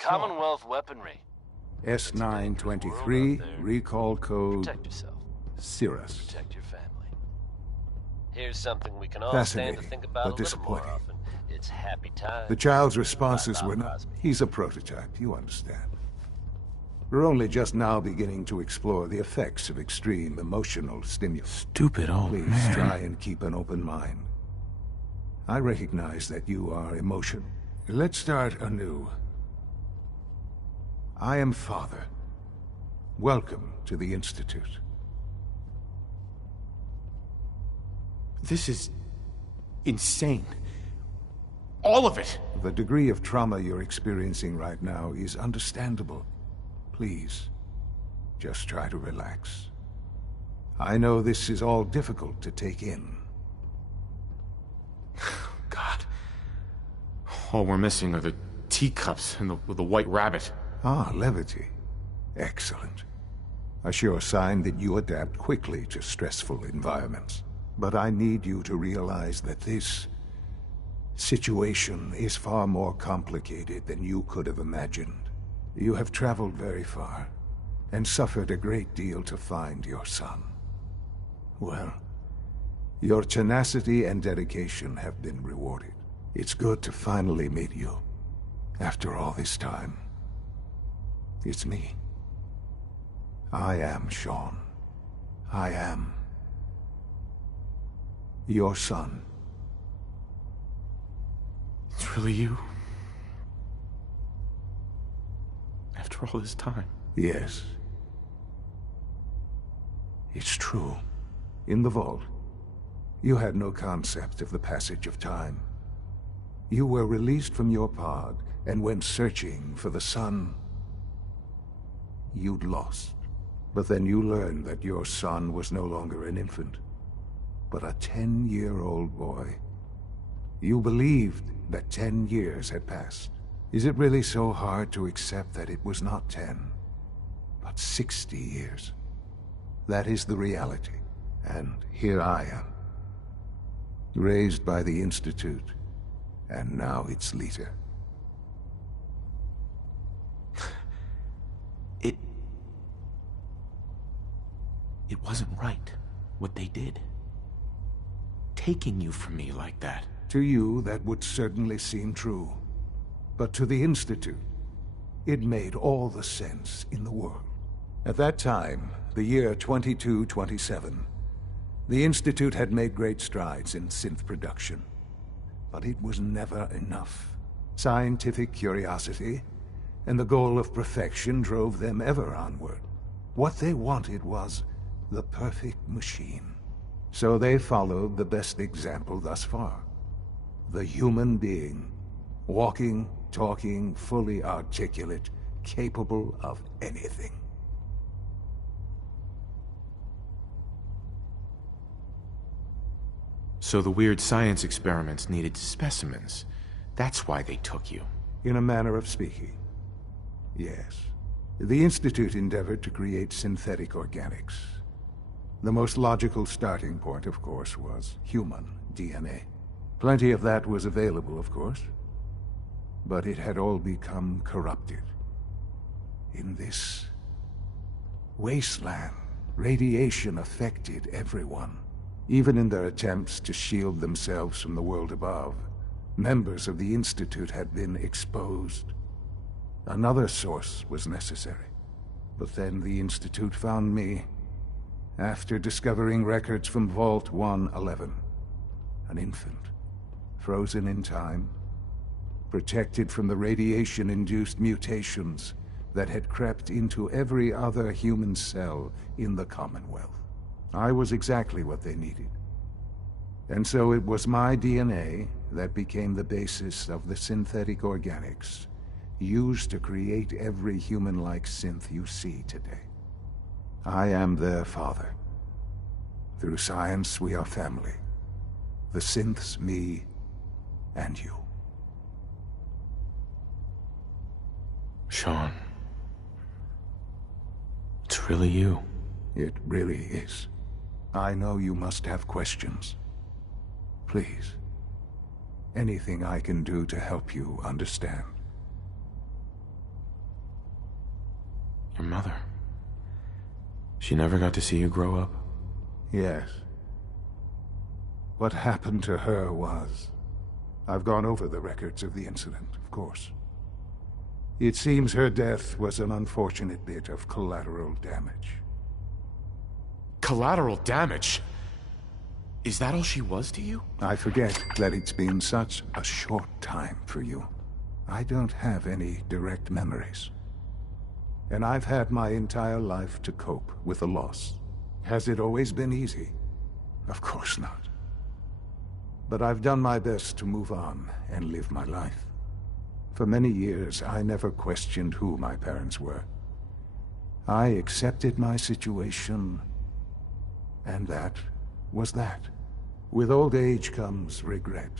Commonwealth weaponry. S923, recall code Protect yourself. Cirrus. Protect your family. Here's something we can all stand to think about but a little more disappointing. often. It's happy time. The child's responses were not... He's a prototype, you understand. We're only just now beginning to explore the effects of extreme emotional stimulus. Stupid old Please man. try and keep an open mind. I recognize that you are emotional. Let's start anew. I am Father. Welcome to the Institute. This is insane. All of it. The degree of trauma you're experiencing right now is understandable. Please, just try to relax. I know this is all difficult to take in. God. All we're missing are the teacups and the white rabbit. Ah, levity. Excellent. A sure sign that you adapt quickly to stressful environments. But I need you to realize that this situation is far more complicated than you could have imagined. You have traveled very far, and suffered a great deal to find your son. Well, your tenacity and dedication have been rewarded. It's good to finally meet you, after all this time. It's me. I am Sean. I am your son. It's really you? After all this time? Yes. It's true. In the vault, you had no concept of the passage of time. You were released from your pod and went searching for the son you'd lost. But then you learned that your son was no longer an infant, but a 10-year-old boy. You believed that 10 years had passed. Is it really so hard to accept that it was not 10, but 60 years? That is the reality, and here I am, raised by the Institute, and now its leader. It wasn't right, what they did. Taking you from me like that. To you, that would certainly seem true. But to the Institute, it made all the sense in the world. At that time, the year 2227, the Institute had made great strides in synth production. But it was never enough. Scientific curiosity and the goal of perfection drove them ever onward. What they wanted was the perfect machine. So they followed the best example thus far. The human being. Walking, talking, fully articulate, capable of anything. So the weird science experiments needed specimens. That's why they took you. In a manner of speaking, yes. The Institute endeavored to create synthetic organics. The most logical starting point, of course, was human DNA. Plenty of that was available, of course. But it had all become corrupted. In this wasteland, radiation affected everyone. Even in their attempts to shield themselves from the world above, members of the Institute had been exposed. Another source was necessary. But then the Institute found me, after discovering records from Vault 111. an infant, frozen in time, protected from the radiation-induced mutations that had crept into every other human cell in the Commonwealth. I was exactly what they needed. And so it was my DNA that became the basis of the synthetic organics used to create every human-like synth you see today. I am their father. Through science, we are family. The synths, me, and you. Sean. It's really you. It really is. I know you must have questions. Please. Anything I can do to help you understand. Your mother. She never got to see you grow up? Yes. What happened to her was... I've gone over the records of the incident, of course. It seems her death was an unfortunate bit of collateral damage. Collateral damage? Is that all she was to you? I forget that it's been such a short time for you. I don't have any direct memories. And I've had my entire life to cope with the loss. Has it always been easy? Of course not. But I've done my best to move on and live my life. For many years, I never questioned who my parents were. I accepted my situation, and that was that. With old age comes regret.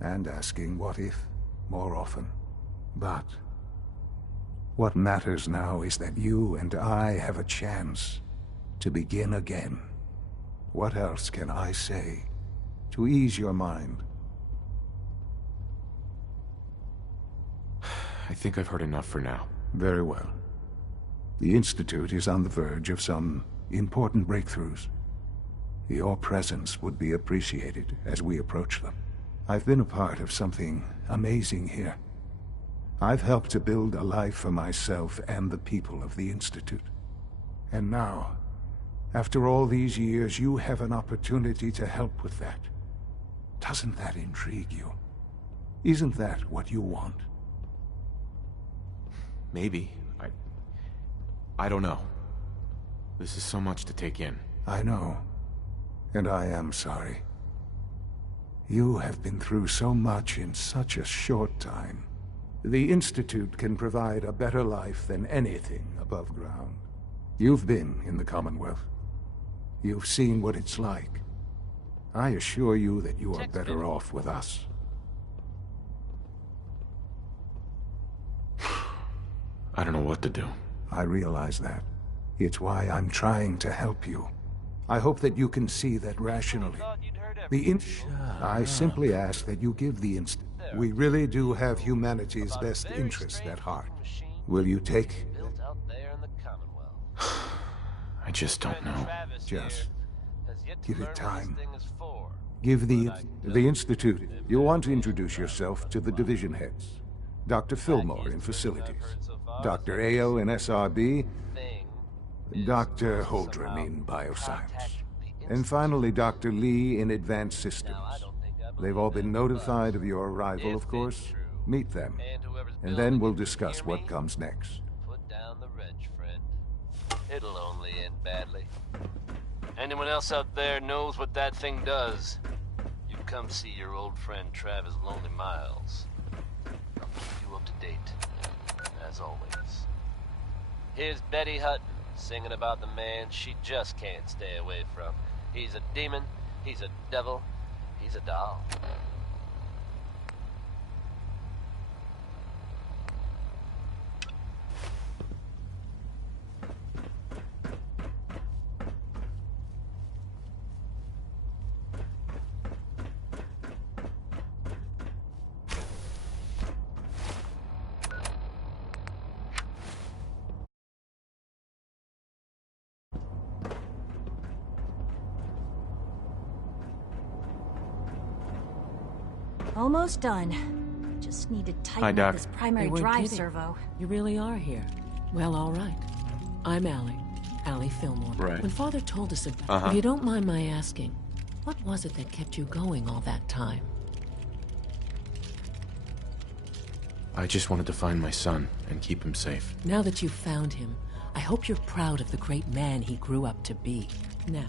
And asking what if more often. But what matters now is that you and I have a chance to begin again. What else can I say to ease your mind? I think I've heard enough for now. Very well. The Institute is on the verge of some important breakthroughs. Your presence would be appreciated as we approach them. I've been a part of something amazing here. I've helped to build a life for myself and the people of the Institute. And now, after all these years, you have an opportunity to help with that. Doesn't that intrigue you? Isn't that what you want? Maybe. I don't know. This is so much to take in. I know. And I am sorry. You have been through so much in such a short time. The Institute can provide a better life than anything above ground. You've been in the Commonwealth. You've seen what it's like. I assure you that you are better off with us. I don't know what to do. I realize that. It's why I'm trying to help you. I hope that you can see that rationally. I simply ask that you give the Institute. We really do have humanity's best interest at heart. Will you take... I just don't know. Just give it time. Give the Institute. You'll want to introduce yourself to the division heads. Dr. Fillmore in facilities. Dr. Ayo in SRB. Dr. Holdren in bioscience. And finally, Dr. Lee in advanced systems. They've all been notified of your arrival, of course. Meet them. And then we'll discuss what comes next. Put down the wrench, friend. It'll only end badly. Anyone else out there knows what that thing does, you come see your old friend Travis Lonely Miles. I'll keep you up to date, as always. Here's Betty Hutton singing about the man she just can't stay away from. He's a demon, he's a devil, he's a doll. Almost done. Just need to tighten up this primary drive servo. You really are here. Well, all right. I'm Allie Fillmore. Right. When Father told us about... If you don't mind my asking, What was it that kept you going all that time? I just wanted to find my son and keep him safe. Now that you've found him, I hope you're proud of the great man he grew up to be. Now,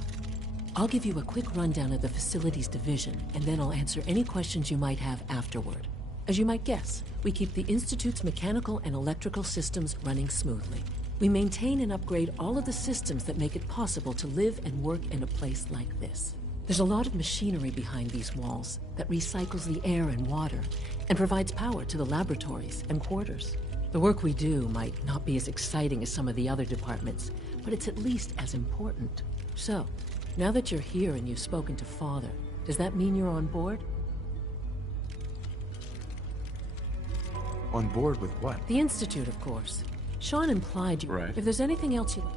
I'll give you a quick rundown of the facilities division, and then I'll answer any questions you might have afterward. As you might guess, we keep the Institute's mechanical and electrical systems running smoothly. We maintain and upgrade all of the systems that make it possible to live and work in a place like this. There's a lot of machinery behind these walls that recycles the air and water and provides power to the laboratories and quarters. The work we do might not be as exciting as some of the other departments, but it's at least as important. So, now that you're here and you've spoken to Father, does that mean you're on board? On board with what? The Institute, of course. Sean implied you. Right. If there's anything else you...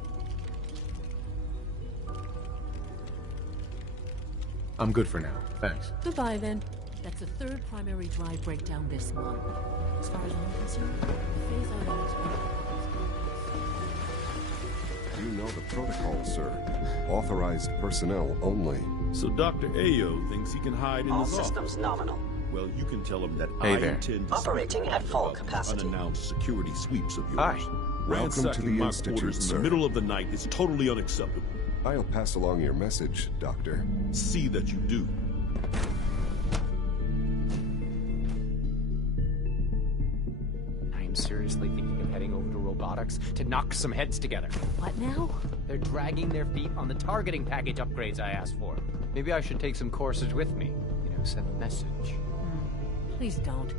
I'm good for now, thanks. Goodbye, then. That's the third primary drive breakdown this month. As far as I'm concerned, the phase out of You know the protocol, sir. Authorized personnel only. So Dr. Ayo thinks he can hide in All his systems nominal. Well, you can tell him that Hey I there. intend to Operating at full capacity. unannounced security sweeps of yours. Hi. Welcome to Ransacking the my Institute, quarters in sir. the middle of the night is totally unacceptable. I'll pass along your message, Doctor. See that you do. I'm seriously thinking of heading over to robotics to knock some heads together. What now? They're dragging their feet on the targeting package upgrades I asked for. Maybe I should take some courses with me. You know, send a message. Please don't.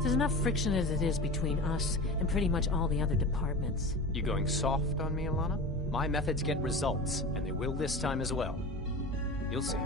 There's enough friction as it is between us and pretty much all the other departments. You going soft on me, Alana? My methods get results, and they will this time as well. You'll see.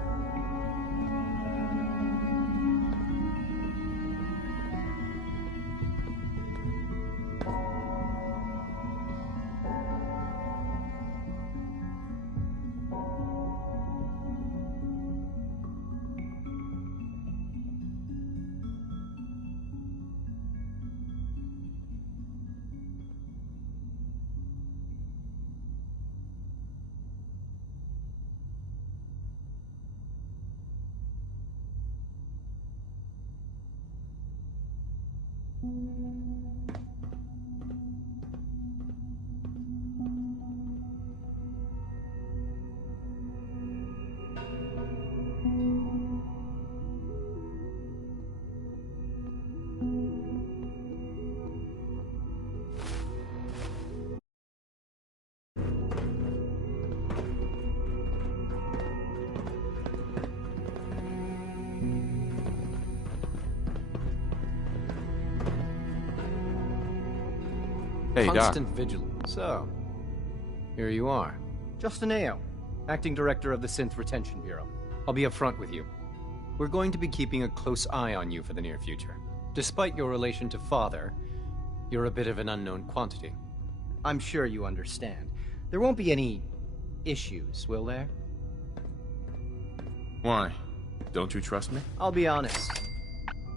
Hey, Doc. Constant vigilance. So, here you are. Justin Ayo, Acting Director of the Synth Retention Bureau. I'll be upfront with you. We're going to be keeping a close eye on you for the near future. Despite your relation to Father, you're a bit of an unknown quantity. I'm sure you understand. There won't be any issues, will there? Why? Don't you trust me? I'll be honest.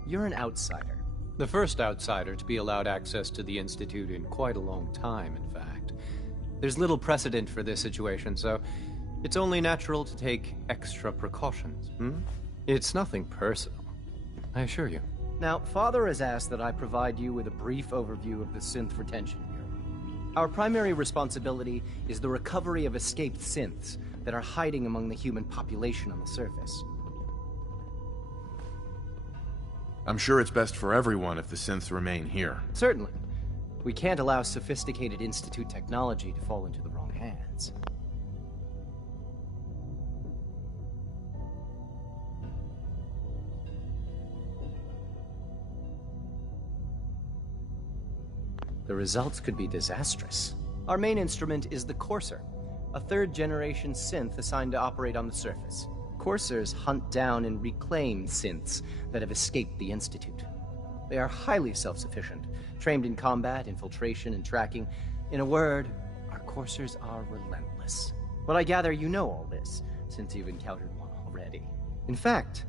You're an outsider. The first outsider to be allowed access to the Institute in quite a long time, in fact. There's little precedent for this situation, so it's only natural to take extra precautions. It's nothing personal, I assure you. Now, Father has asked that I provide you with a brief overview of the Synth Retention Bureau. Our primary responsibility is the recovery of escaped synths that are hiding among the human population on the surface. I'm sure it's best for everyone if the synths remain here. Certainly. We can't allow sophisticated Institute technology to fall into the wrong hands. The results could be disastrous. Our main instrument is the Courser, a third-generation synth assigned to operate on the surface. Coursers hunt down and reclaim synths that have escaped the Institute. They are highly self-sufficient, trained in combat, infiltration, and tracking. In a word, our Coursers are relentless. But I gather you know all this, since you've encountered one already. In fact,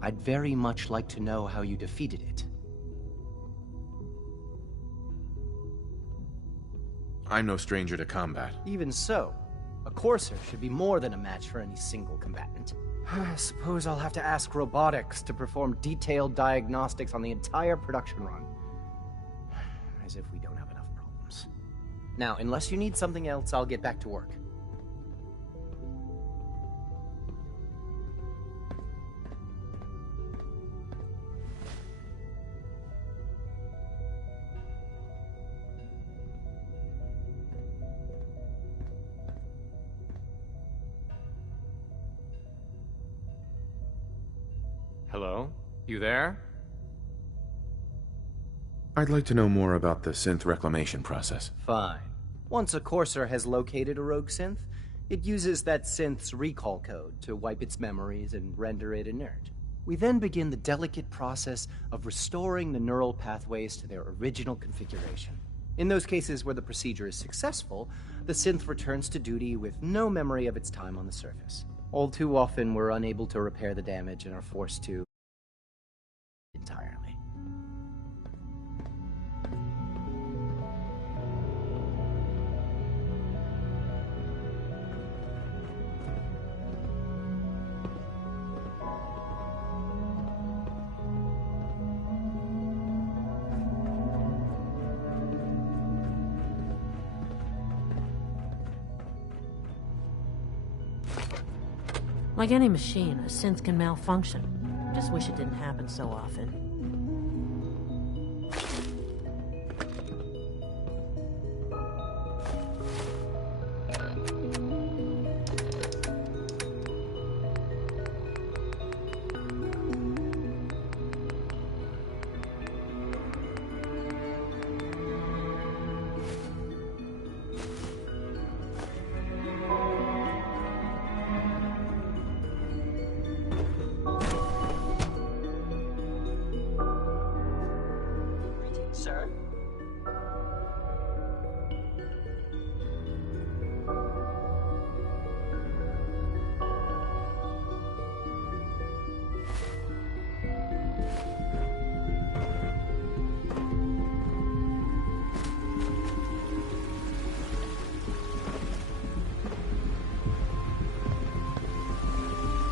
I'd very much like to know how you defeated it. I'm no stranger to combat. Even so, A courser should be more than a match for any single combatant. I suppose I'll have to ask robotics to perform detailed diagnostics on the entire production run. As if we don't have enough problems. Now, unless you need something else, I'll get back to work. Hello? You there? I'd like to know more about the synth reclamation process. Fine. Once a courser has located a rogue synth, it uses that synth's recall code to wipe its memories and render it inert. We then begin the delicate process of restoring the neural pathways to their original configuration. In those cases where the procedure is successful, the synth returns to duty with no memory of its time on the surface. All too often, we're unable to repair the damage and are forced to entirely. Like any machine, a synth can malfunction. Just wish it didn't happen so often. Sir?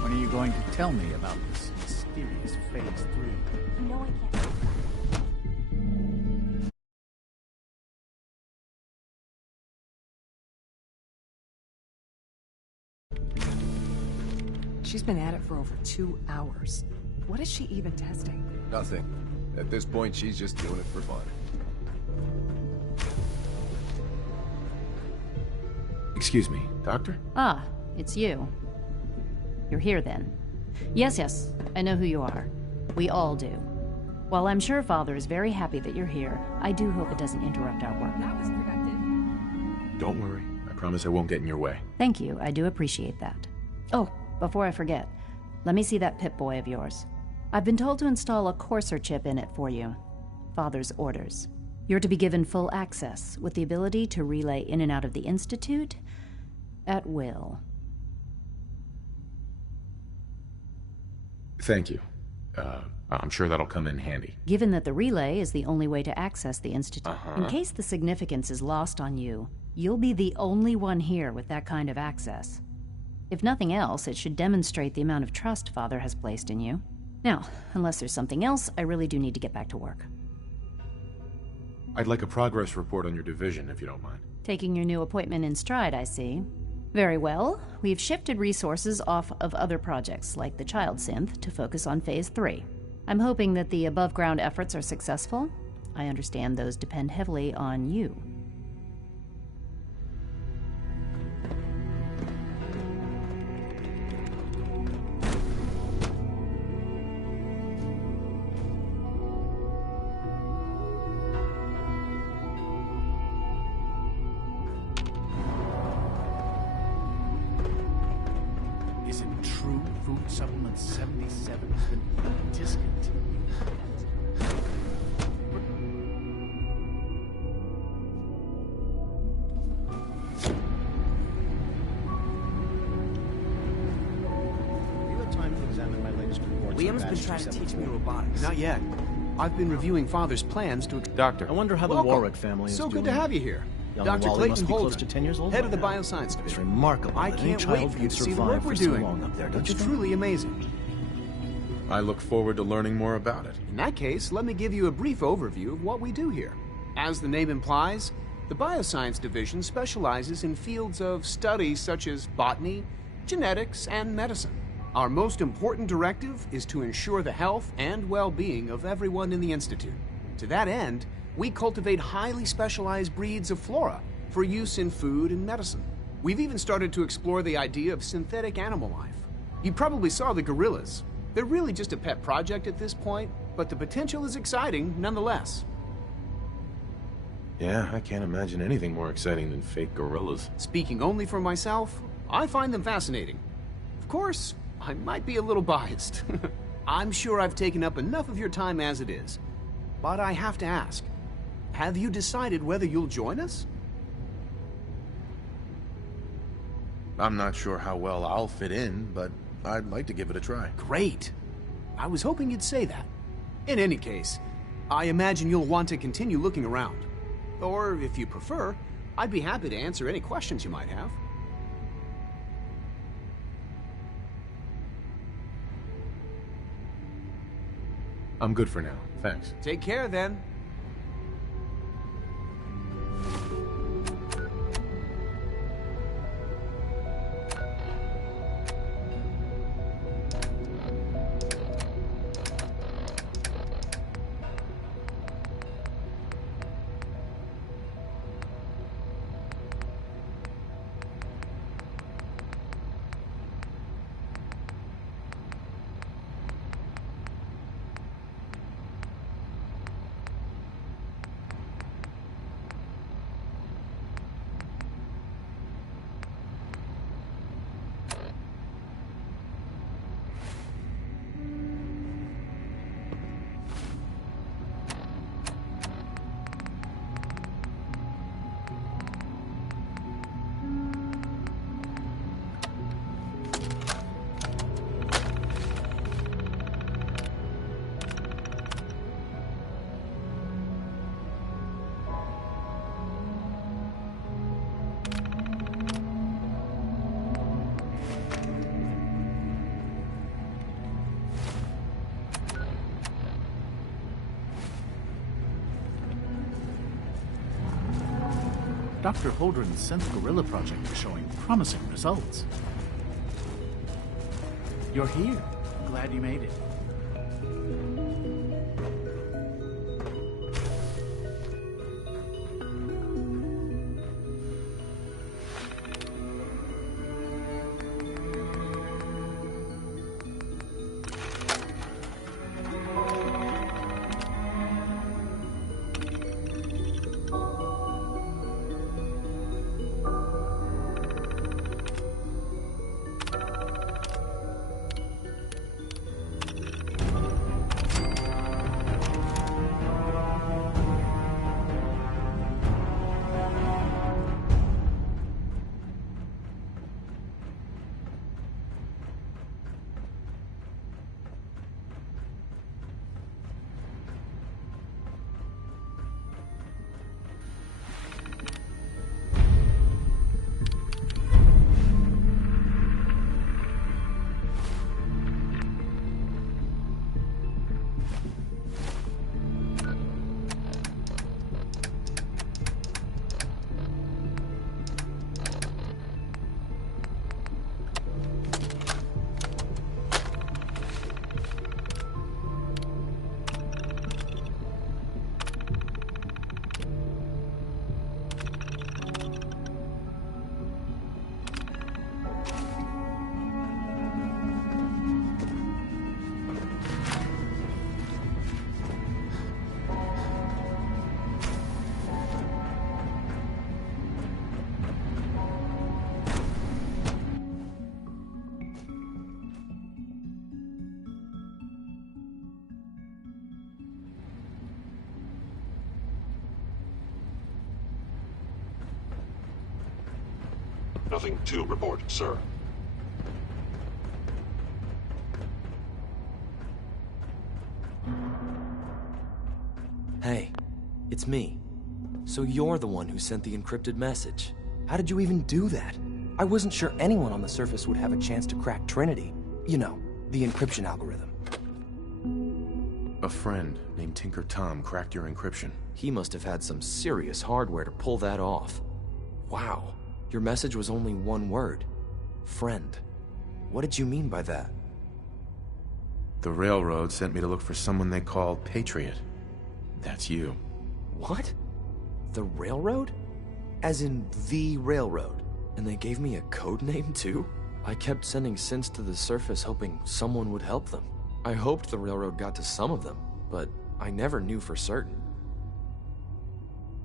When are you going to tell me about this mysterious Phase 3? You know I can't. She's been at it for over 2 hours. What is she even testing? Nothing. At this point, she's just doing it for fun. Excuse me, Doctor? Ah, it's you. You're here then. Yes, I know who you are. We all do. While I'm sure Father is very happy that you're here, I do hope it doesn't interrupt our work. That was productive. Don't worry. I promise I won't get in your way. Thank you, I do appreciate that. Oh, before I forget, let me see that Pip-Boy of yours. I've been told to install a Courser chip in it for you. Father's orders. You're to be given full access, with the ability to relay in and out of the Institute at will. Thank you. I'm sure that'll come in handy. Given that the relay is the only way to access the Institute, in case the significance is lost on you, you'll be the only one here with that kind of access. If nothing else, it should demonstrate the amount of trust Father has placed in you. Now, unless there's something else, I really do need to get back to work. I'd like a progress report on your division, if you don't mind. Taking your new appointment in stride, I see. Very well. We've shifted resources off of other projects, like the Child Synth, to focus on Phase 3. I'm hoping that the above-ground efforts are successful. I understand those depend heavily on you. Is it true Food Supplement 77 has been discontinued? You had time to examine my latest reports. Liam's been trying to teach me robotics. Not yet. I've been reviewing Father's plans to... Doctor. I wonder how the Warwick family is So doing. good to have you here. Young Dr. Wally Clayton must be close Holden, to 10 years old. head of the by now. Bioscience Division. It's remarkable I that any can't wait child for you can to see the survive work we're for so doing. long up there, don't It's you think? truly amazing. I look forward to learning more about it. In that case, let me give you a brief overview of what we do here. As the name implies, the Bioscience Division specializes in fields of study such as botany, genetics, and medicine. Our most important directive is to ensure the health and well-being of everyone in the Institute. To that end, we cultivate highly specialized breeds of flora for use in food and medicine. We've even started to explore the idea of synthetic animal life. You probably saw the gorillas. They're really just a pet project at this point, but the potential is exciting nonetheless. Yeah, I can't imagine anything more exciting than fake gorillas. Speaking only for myself, I find them fascinating. Of course, I might be a little biased. I'm sure I've taken up enough of your time as it is. But I have to ask, have you decided whether you'll join us? I'm not sure how well I'll fit in, but I'd like to give it a try. Great. I was hoping you'd say that. In any case, I imagine you'll want to continue looking around. Or, if you prefer, I'd be happy to answer any questions you might have. I'm good for now, thanks. Take care, then. Dr. Holdren's synth gorilla project is showing promising results. You're here. Glad you made it. Nothing to report, sir. Hey, it's me. So you're the one who sent the encrypted message. How did you even do that? I wasn't sure anyone on the surface would have a chance to crack Trinity. You know, the encryption algorithm. A friend named Tinker Tom cracked your encryption. He must have had some serious hardware to pull that off. Wow, your message was only one word. Friend. What did you mean by that? The Railroad sent me to look for someone they call Patriot. That's you. What? The Railroad? As in the Railroad? And they gave me a code name too? I kept sending synths to the surface hoping someone would help them. I hoped the Railroad got to some of them, but I never knew for certain.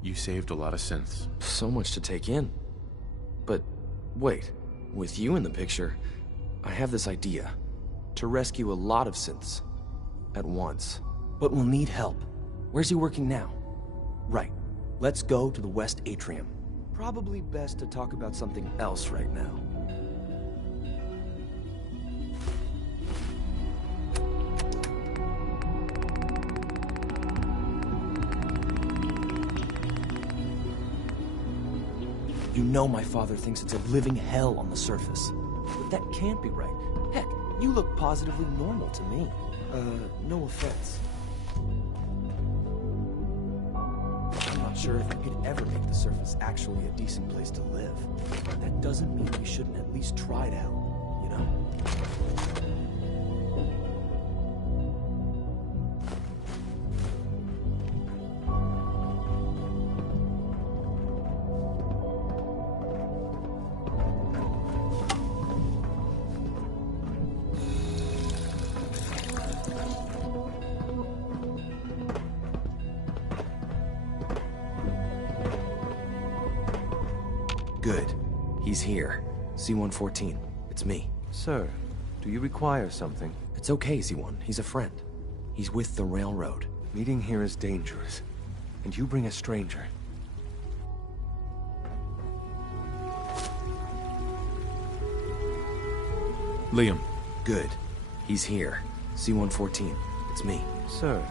You saved a lot of synths. So much to take in. But wait, with you in the picture, I have this idea. To rescue a lot of synths at once. But we'll need help. Where's he working now? Right. Let's go to the West Atrium. Probably best to talk about something else right now. You know my father thinks it's a living hell on the surface. But that can't be right. Heck, you look positively normal to me. No offense. I'm not sure if we could ever make the surface actually a decent place to live. That doesn't mean we shouldn't at least try it out, you know? Good. He's here. C-114. It's me. Sir, do you require something? It's okay, Z-1. He's a friend. He's with the Railroad. Meeting here is dangerous. And you bring a stranger. Liam. Good. He's here. C-114. It's me. Sir,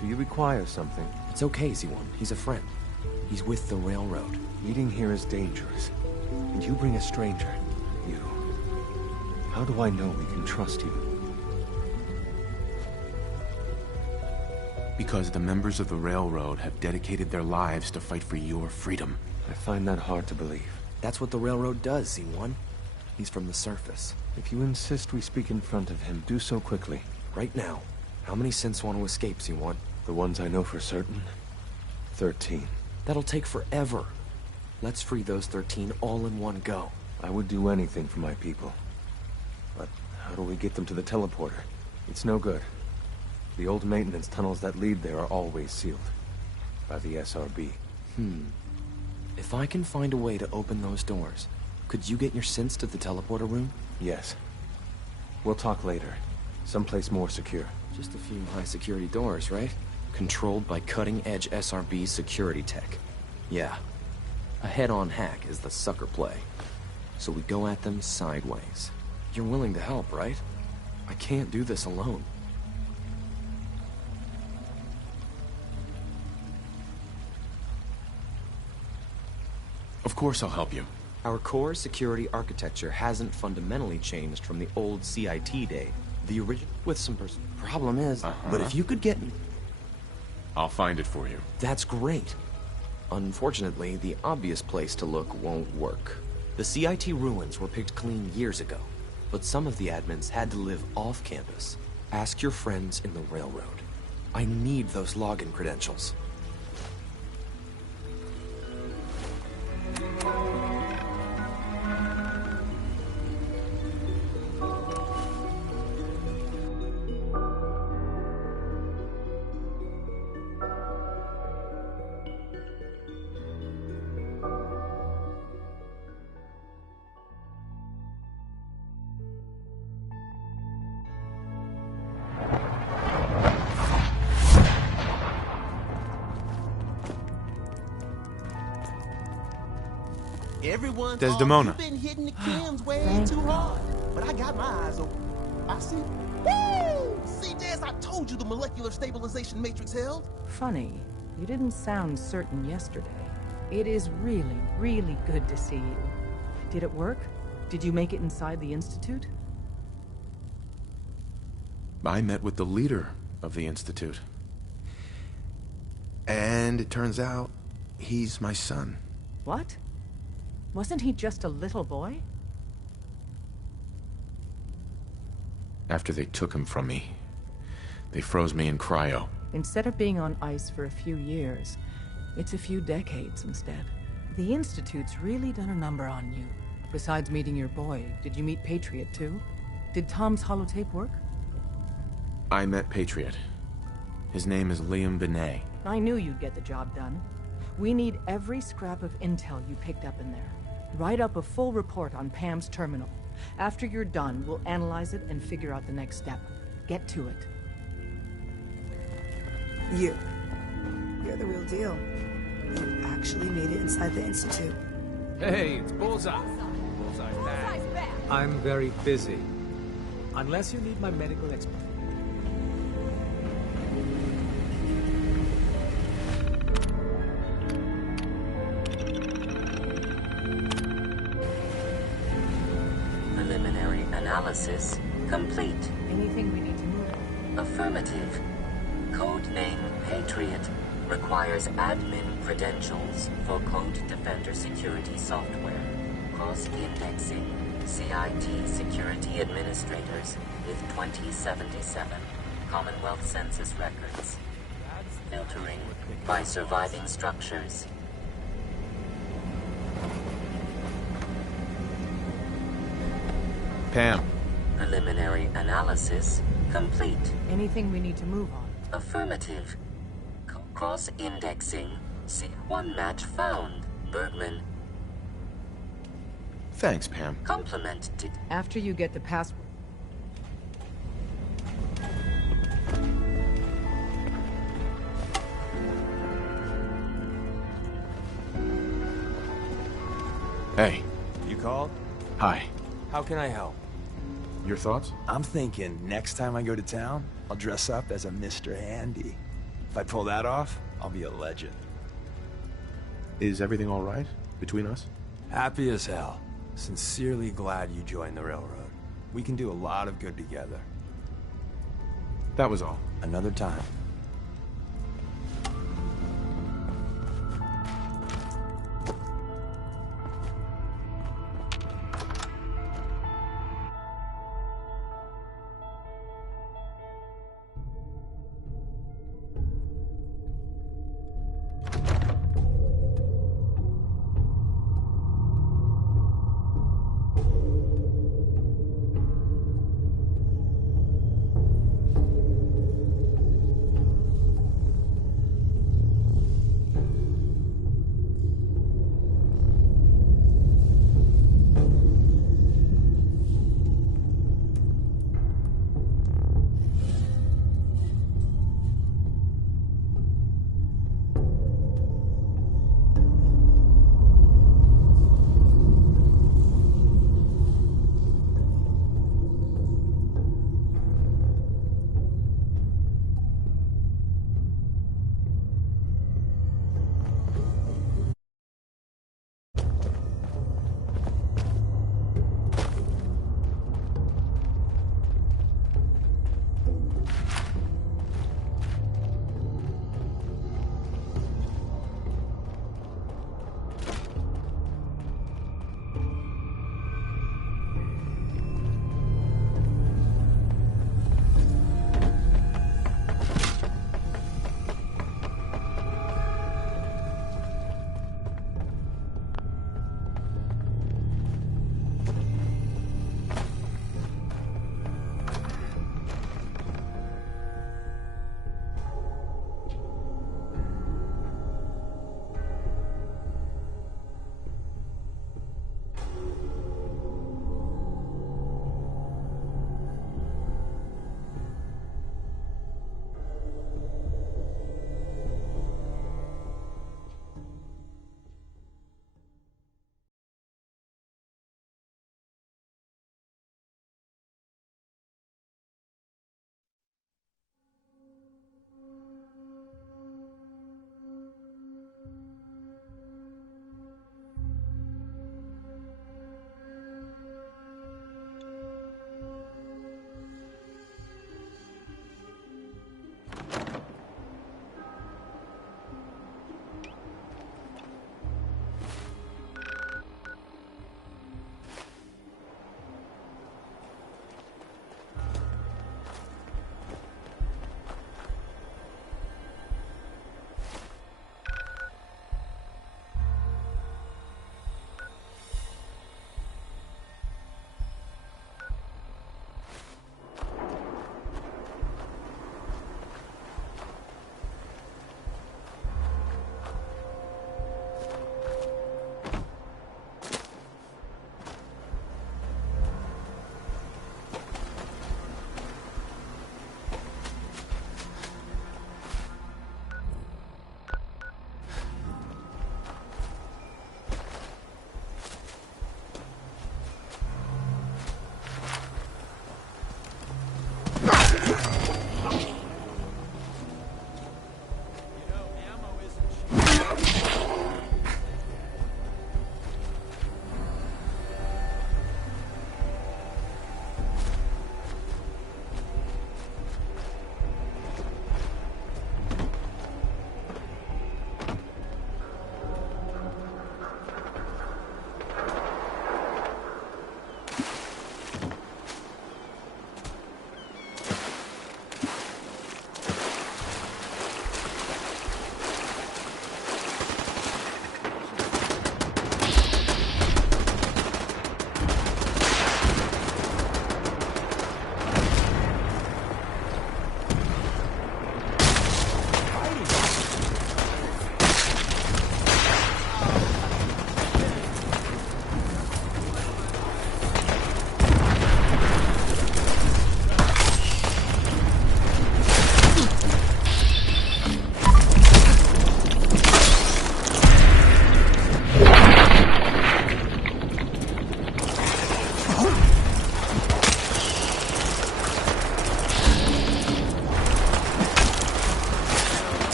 do you require something? It's okay, Z-1. He's a friend. He's with the Railroad. Meeting here is dangerous. And you bring a stranger. You. How do I know we can trust you? Because the members of the Railroad have dedicated their lives to fight for your freedom. I find that hard to believe. That's what the Railroad does, Z-1. He's from the surface. If you insist we speak in front of him, do so quickly. Right now. How many synths want to escape, Z-1? The ones I know for certain. 13. That'll take forever. Let's free those 13 all in one go. I would do anything for my people. But how do we get them to the teleporter? It's no good. The old maintenance tunnels that lead there are always sealed. By the SRB. If I can find a way to open those doors, could you get your synths to the teleporter room? Yes. We'll talk later. Someplace more secure. Just a few high-security doors, right? Controlled by cutting-edge SRB security tech. Yeah. A head-on hack is the sucker play. So we go at them sideways. You're willing to help, right? I can't do this alone. Of course I'll help you. Our core security architecture hasn't fundamentally changed from the old CIT day. The original... With some problem is... But if you could get... I'll find it for you. That's great. Unfortunately, the obvious place to look won't work. The CIT ruins were picked clean years ago, but some of the admins had to live off campus. Ask your friends in the Railroad. I need those login credentials. Desdemona. You've been hitting the cams way too hard, but I got my eyes open. I see. Woo! See, Des, I told you the molecular stabilization matrix held. Funny, you didn't sound certain yesterday. It is really, really good to see you. Did it work? Did you make it inside the Institute? I met with the leader of the Institute. And it turns out, he's my son. What? Wasn't he just a little boy? After they took him from me, they froze me in cryo. Instead of being on ice for a few years, it's a few decades instead. The Institute's really done a number on you. Besides meeting your boy, did you meet Patriot too? Did Tom's holotape work? I met Patriot. His name is Liam Binet. I knew you'd get the job done. We need every scrap of intel you picked up in there. Write up a full report on Pam's terminal. After you're done, we'll analyze it and figure out the next step. Get to it. You're the real deal. You actually made it inside the Institute. Hey, it's Bullseye. Bullseye's back. I'm very busy. Unless you need my medical expertise. Preliminary analysis complete. Anything we need to move on? Affirmative. Codename Patriot requires admin credentials for Code Defender security software. Cross-indexing CIT security administrators with 2077 Commonwealth Census records. Filtering by surviving structures. Pam. Preliminary analysis complete. Anything we need to move on? Affirmative. Cross-indexing. One match found. Bergman. Thanks, Pam. Complimented. After you get the password. Hey. You called? Hi. How can I help? Your thoughts? I'm thinking next time I go to town, I'll dress up as a Mr. Handy. If I pull that off, I'll be a legend. Is everything all right between us? Happy as hell. Sincerely glad you joined the Railroad. We can do a lot of good together. That was all. Another time.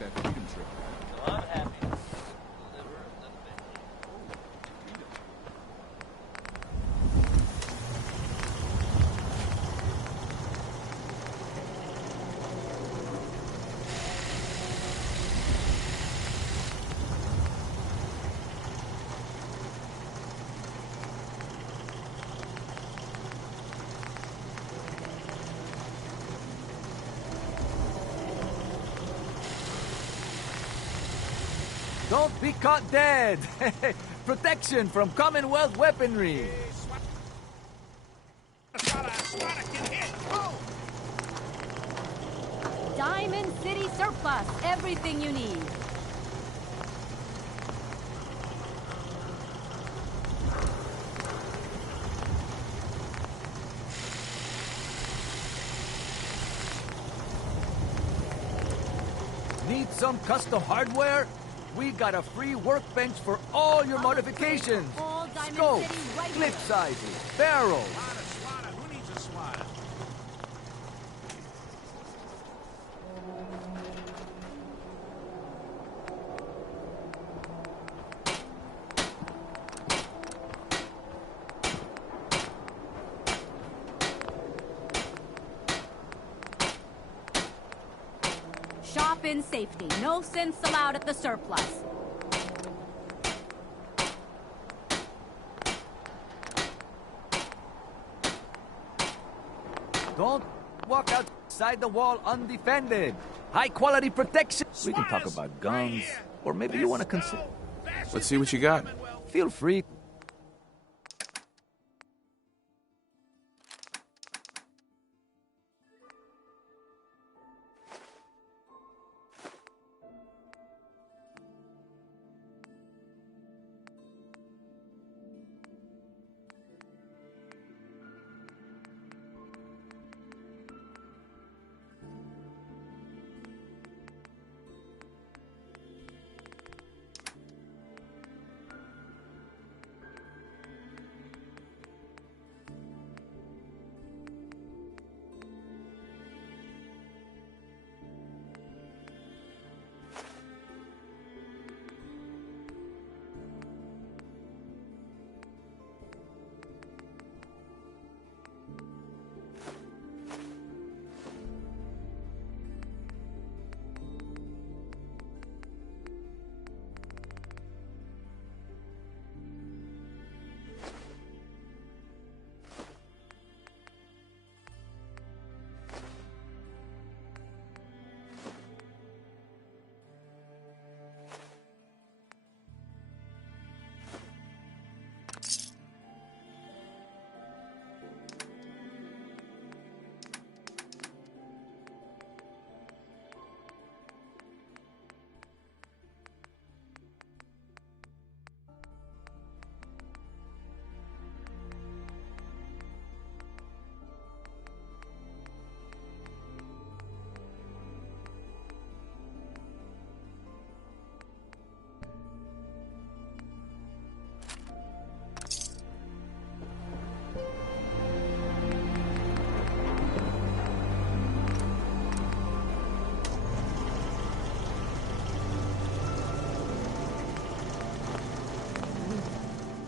like that freedom trip. So I'm happy to deliver a little bit. Don't be caught dead! Protection from Commonwealth weaponry! Diamond City Surplus, everything you need. Need some custom hardware? We got a free workbench for all your modifications. All Diamond Scopes, City right clip here. sizes, barrels. Who needs a swatter? Shop in safety. No synths allowed at the surplus. Don't walk outside the wall undefended. High quality protection. We can talk about guns, or maybe you want to consider. Let's see what you got. Feel free.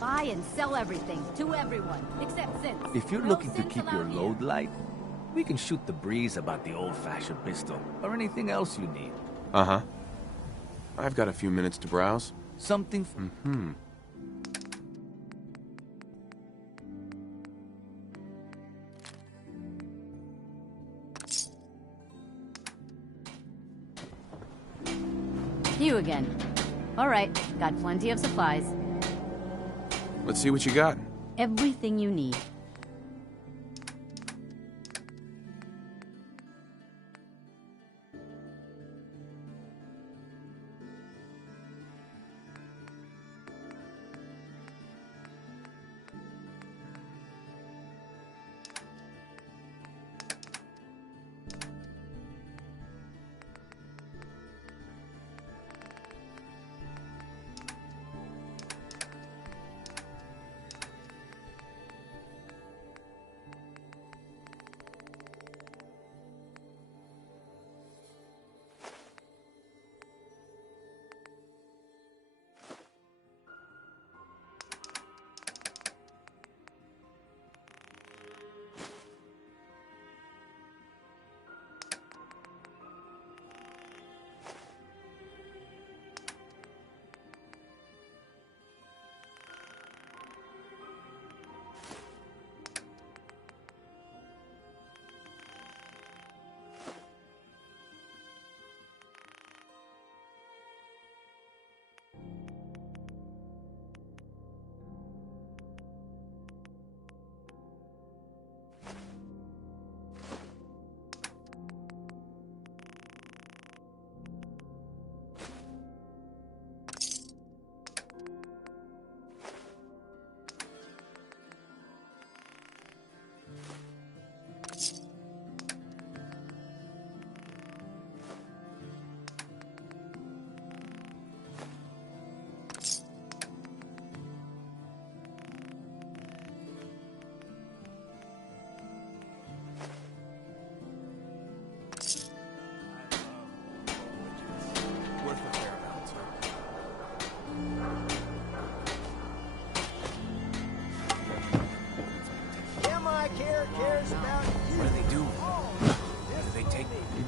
Buy and sell everything to everyone, except synths. If you're No looking to synths keep your allowed here. load light, we can shoot the breeze about the old-fashioned pistol, or anything else you need. Uh-huh. I've got a few minutes to browse. Something... Mm-hmm. You again. All right, got plenty of supplies. Let's see what you got. Everything you need.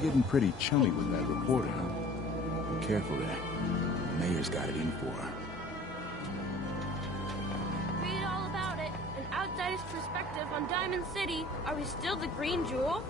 getting pretty chummy with that reporter, huh? Be careful there. The mayor's got it in for her. Read all about it. An outsider's perspective on Diamond City. Are we still the Green Jewel?